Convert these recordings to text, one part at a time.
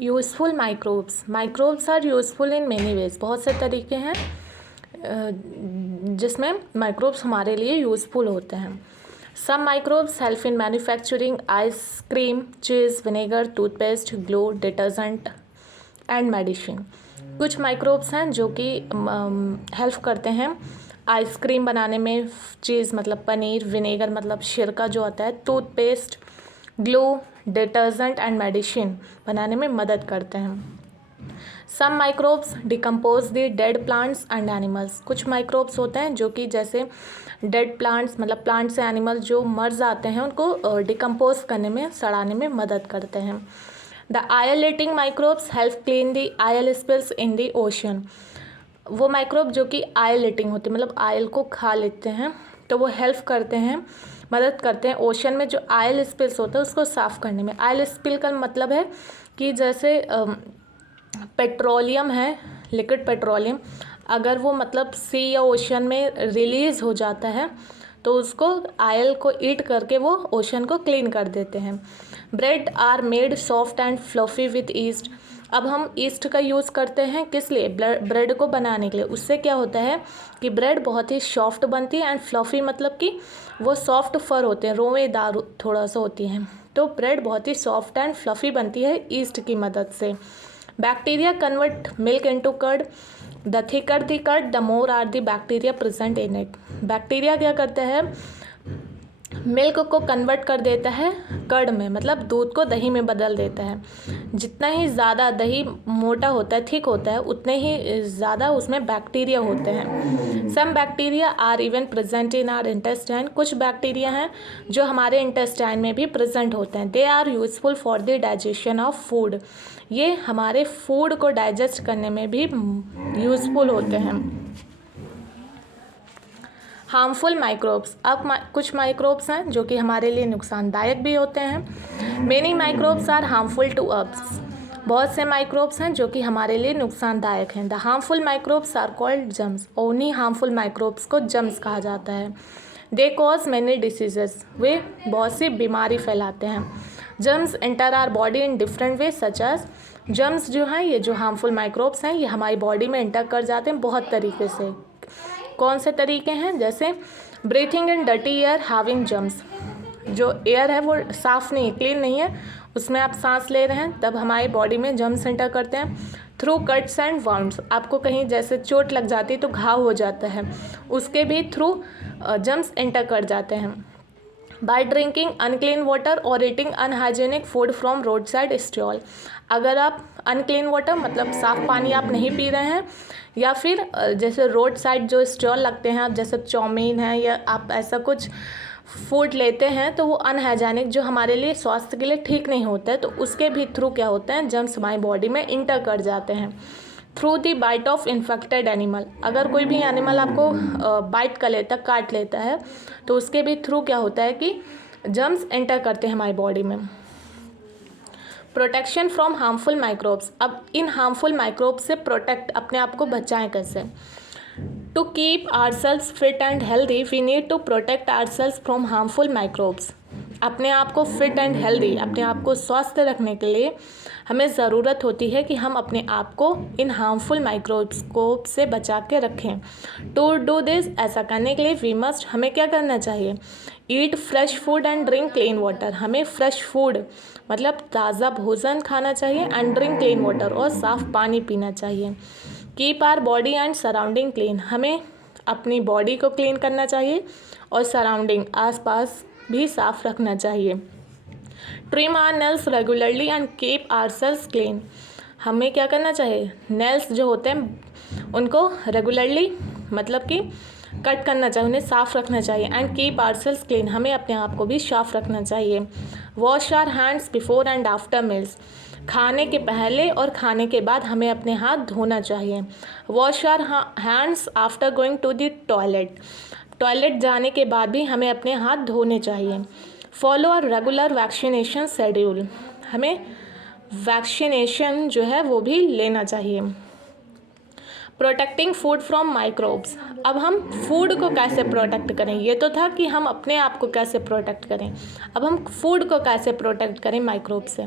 Useful microbes. Microbes are useful in many ways. बहुत से तरीके हैं जिसमें माइक्रोब्स हमारे लिए यूज़फुल होते हैं। Some microbes help in manufacturing ice cream, cheese, vinegar, toothpaste, glue, detergent and medicine. कुछ माइक्रोब्स हैं जो कि हेल्प करते हैं आइसक्रीम बनाने में, चीज़ मतलब पनीर, विनेगर मतलब सिरका जो आता है, toothpaste, glue, detergent and medicine बनाने में मदद करते हैं। Some microbes decompose the dead plants and animals. कुछ माइक्रोब्स होते हैं जो कि जैसे डेड प्लांट्स मतलब प्लांट्स से एनिमल जो मर जाते हैं उनको डिकम्पोज करने में, सड़ाने में मदद करते हैं। The aisle eating microbes help clean the aisle spills in the ocean. वो माइक्रोब जो कि आयल ईटिंग होती है मतलब आयल को खा लेते हैं, तो वो हेल्प करते हैं, मदद करते हैं ओशन में जो आयल स्पिल्स होता है उसको साफ़ करने में। आयल स्पिल का मतलब है कि जैसे पेट्रोलियम है, लिक्विड पेट्रोलियम, अगर वो मतलब सी या ओशन में रिलीज़ हो जाता है तो उसको आयल को ईट करके वो ओशन को क्लीन कर देते हैं। Bread are made soft and fluffy with yeast. अब हम ईस्ट का यूज़ करते हैं किस लिए? ब्रेड को बनाने के लिए। उससे क्या होता है कि ब्रेड बहुत ही सॉफ्ट बनती है एंड फ्लफी मतलब कि वो सॉफ्ट फर होते हैं, रोवेदार थोड़ा सा होती हैं, तो ब्रेड बहुत ही सॉफ्ट एंड फ्लफी बनती है ईस्ट की मदद से। Bacteria convert milk into curd. The thicker the curd the more are the bacteria present in it. Bacteria क्या करता है? मिल्क को कन्वर्ट कर देता है कर्ड में, मतलब दूध को दही में बदल देता है। जितना ही ज़्यादा दही मोटा होता है, थिक होता है, उतने ही ज़्यादा उसमें बैक्टीरिया होते हैं। Some bacteria are even present in our intestine. कुछ बैक्टीरिया हैं जो हमारे इंटेस्टाइन में भी प्रेजेंट होते हैं। They are useful for the digestion of food. ये हमारे फूड को डाइजेस्ट करने में भी यूजफुल होते हैं। Harmful microbes. अब कुछ माइक्रोब्स हैं जो कि हमारे लिए नुकसानदायक भी होते हैं। Many microbes are harmful to us. बहुत से माइक्रोब्स हैं जो कि हमारे लिए नुकसानदायक हैं। The harmful microbes are called germs. उन्हीं हार्मफुल माइक्रोब्स को जर्म्स कहा जाता है। They cause many diseases. वे बहुत सी बीमारी फैलाते हैं। Germs enter our body in different way such as. Germs जो हैं, ये जो हार्मफुल माइक्रोब्स हैं, ये हमारी बॉडी में एंटर कर जाते हैं बहुत तरीके से। कौन से तरीके हैं? जैसे ब्रीथिंग इन डर्टी एयर हैविंग जर्म्स। जो एयर है वो साफ़ नहीं, क्लीन नहीं है, उसमें आप सांस ले रहे हैं, तब हमारी बॉडी में जर्म्स एंटर करते हैं। Through cuts and wounds. आपको कहीं जैसे चोट लग जाती है तो घाव हो जाता है, उसके भी थ्रू जर्म्स एंटर कर जाते हैं। बाय ड्रिंकिंग अनक्लीन वाटर और eating unhygienic food from road side stall. अगर आप अनक्लीन वाटर मतलब साफ़ पानी आप नहीं पी रहे हैं, या फिर जैसे रोड साइड जो स्टॉल लगते हैं, आप जैसे चाउमीन है या आप ऐसा कुछ फूड लेते हैं, तो वो अनहाइजेनिक जो हमारे लिए स्वास्थ्य के लिए ठीक नहीं होता है, तो उसके भी थ्रू क्या होते हैं, जर्म्स हमारी बॉडी में इंटर कर जाते हैं। Through the bite of infected animal. अगर कोई भी एनिमल आपको बाइट कर लेता, काट लेता है, तो उसके भी थ्रू क्या होता है कि जर्म्स एंटर करते हैं हमारी बॉडी में। Protection from harmful microbes. अब इन हार्मफुल माइक्रोब्स से प्रोटेक्ट, अपने आप को बचाएं कैसे? To keep ourselves fit and healthy we need to protect ourselves from harmful microbes. अपने आप को फिट एंड हेल्दी, अपने आप को स्वस्थ रखने के लिए हमें ज़रूरत होती है कि हम अपने आप को इन हार्मफुल माइक्रोब्स से बचा के रखें। टू डू दिस, ऐसा करने के लिए वी मस्ट, हमें क्या करना चाहिए? ईट fresh food and drink clean water. हमें फ्रेश फूड मतलब ताज़ा भोजन खाना चाहिए एंड ड्रिंक क्लीन वाटर, और साफ़ पानी पीना चाहिए। Keep our body and surrounding clean. हमें अपनी बॉडी को क्लीन करना चाहिए और सराउंडिंग आसपास भी साफ़ रखना चाहिए। Trim our nails regularly and keep ourselves clean. हमें क्या करना चाहिए? नेल्स जो होते हैं उनको रेगुलरली मतलब कि कट करना चाहिए, उन्हें साफ़ रखना चाहिए। एंड कीप आवरसेल्व्स क्लीन, हमें अपने आप को भी साफ रखना चाहिए। Wash our hands before and after meals. खाने के पहले और खाने के बाद हमें अपने हाथ धोना चाहिए। Wash our hands after going to the toilet. Toilet जाने के बाद भी हमें अपने हाथ धोने चाहिए। Follow a regular vaccination schedule. हमें वैक्सीनेशन जो है वो भी लेना चाहिए। Protecting food from microbes. अब हम फूड को कैसे प्रोटेक्ट करें, ये तो था कि हम अपने आप को कैसे प्रोटेक्ट करें, अब हम फूड को कैसे प्रोटेक्ट करें माइक्रोब से।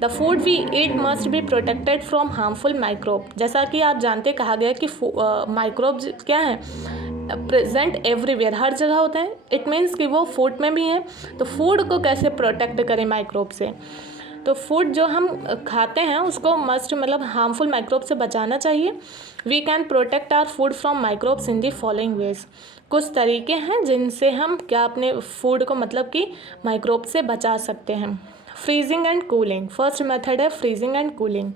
The food we eat must be protected from harmful microbe. जैसा कि आप जानते, कहा गया कि माइक्रोब क्या है, प्रेजेंट एवरीवेयर, हर जगह होते हैं। इट मीन्स कि वो फूड में भी हैं। तो फूड को कैसे प्रोटेक्ट करें माइक्रोब से, तो फूड जो हम खाते हैं उसको मस्ट मतलब हार्मफुल माइक्रोब से बचाना चाहिए। We can protect our food from microbes in the following ways. कुछ तरीके हैं जिनसे हम क्या अपने फूड को मतलब कि माइक्रोब से बचा सकते हैं। Freezing and cooling, first method है freezing and cooling.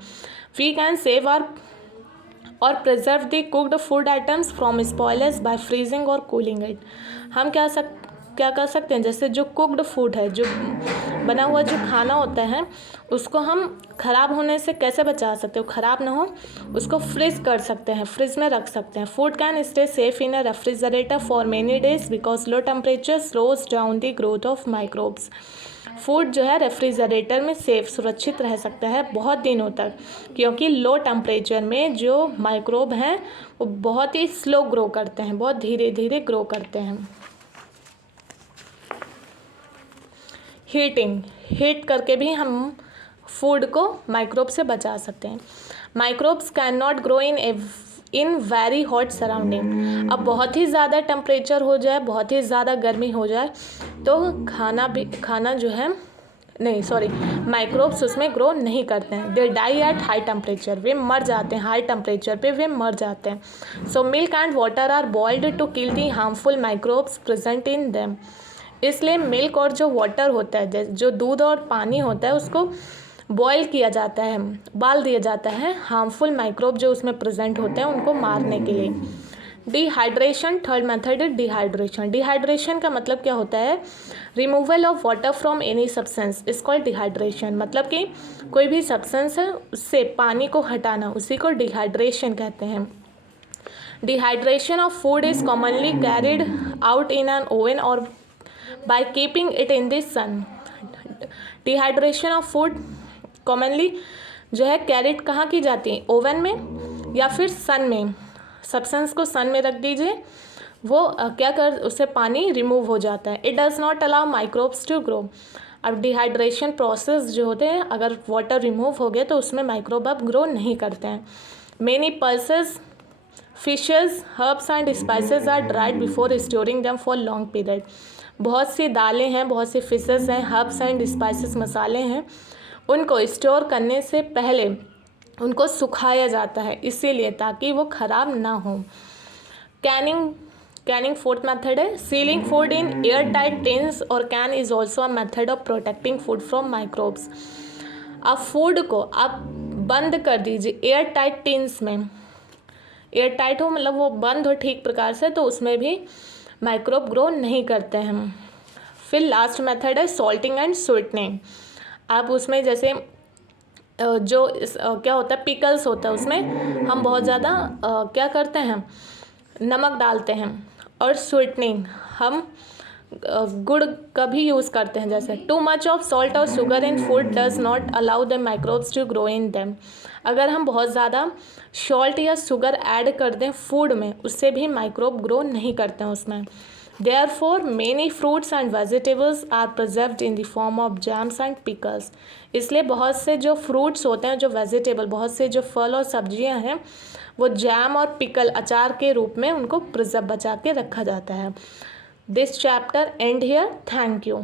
We can save our और preserve the cooked food items from spoilers by freezing और कूलिंग इट। हम क्या कर सकते हैं, जैसे जो कुक्ड फूड है, जो बना हुआ जो खाना होता है, उसको हम ख़राब होने से कैसे बचा सकते हो, ख़राब ना हो उसको फ्रीज कर सकते हैं, फ्रिज में रख सकते हैं। Food can stay safe in a refrigerator for many days because low temperature slows down the growth of microbes. Food जो है रेफ्रिजरेटर में सेफ सुरक्षित रह सकता है बहुत दिनों तक, क्योंकि लो टेम्परेचर में जो माइक्रोब हैं वो बहुत ही स्लो ग्रो करते हैं, बहुत धीरे धीरे ग्रो करते हैं। हीटिंग, हीट करके भी हम फूड को माइक्रोब से बचा सकते हैं। Microbes can not grow in very hot surrounding. अब बहुत ही ज़्यादा टेम्परेचर हो जाए, बहुत ही ज़्यादा गर्मी हो जाए तो खाना जो है माइक्रोब्स उसमें ग्रो नहीं करते हैं। They die at high temperature, वे मर जाते हैं, हाई टेम्परेचर पे वे मर जाते हैं। So milk and water are boiled to kill the harmful microbes present in them. इसलिए मिल्क और जो वाटर होता है, जो दूध और पानी होता है, उसको बॉयल किया जाता है, उबाल दिया जाता है हार्मफुल माइक्रोब जो उसमें प्रेजेंट होते हैं उनको मारने के लिए। डिहाइड्रेशन, थर्ड मेथड है डिहाइड्रेशन। डिहाइड्रेशन का मतलब क्या होता है, removal of water from any substance is called dehydration. मतलब कि कोई भी सब्सटेंस है उससे पानी को हटाना, उसी को डिहाइड्रेशन कहते हैं। Dehydration of food is commonly carried out in an oven और by keeping it in the sun। Dehydration of food commonly जो है कैरिड कहाँ की जाती है, ओवन में या फिर सन में। सब्सटेंस को सन में रख दीजिए, वो उससे पानी रिमूव हो जाता है। It does not allow microbes to grow. अब डिहाइड्रेशन प्रोसेस जो होते हैं, अगर वाटर रिमूव हो गया तो उसमें माइक्रोब अब ग्रो नहीं करते हैं। Many pulses, fishes, herbs and spices are dried before storing them for long period. बहुत सी दालें हैं, बहुत सी फिशेस हैं, हर्ब्स एंड स्पाइसेस मसाले हैं, उनको स्टोर करने से पहले उनको सुखाया जाता है, इसीलिए ताकि वो ख़राब ना हो। कैनिंग फोर्थ मेथड है। Sealing food in airtight tins और can is also a method of protecting food from microbes. अब फूड को आप बंद कर दीजिए एयर टाइट टिन्स में। एयर टाइट हो मतलब वो बंद हो ठीक प्रकार से, तो उसमें भी माइक्रोब ग्रो नहीं करते हैं। फिर लास्ट मेथड है सॉल्टिंग एंड स्वीटनिंग। आप उसमें जैसे क्या होता है, पिकल्स होता है, उसमें हम बहुत ज़्यादा क्या करते हैं, नमक डालते हैं। और स्वीटनिंग हम गुड़ का भी यूज़ करते हैं। जैसे टू मच ऑफ सॉल्ट और sugar in food does not allow the microbes to grow in them. अगर हम बहुत ज़्यादा सॉल्ट या शुगर ऐड कर दें फूड में, उससे भी माइक्रोब ग्रो नहीं करते हैं उसमें। Therefore, many fruits and vegetables are preserved in the form of jams and pickles। इसलिए बहुत से जो फ्रूट्स होते हैं, जो वेजिटेबल, बहुत से जो फल और सब्जियां हैं, वो जैम और पिकल अचार के रूप में उनको प्रिजर्व बचा के रखा जाता है। This chapter and here. Thank you.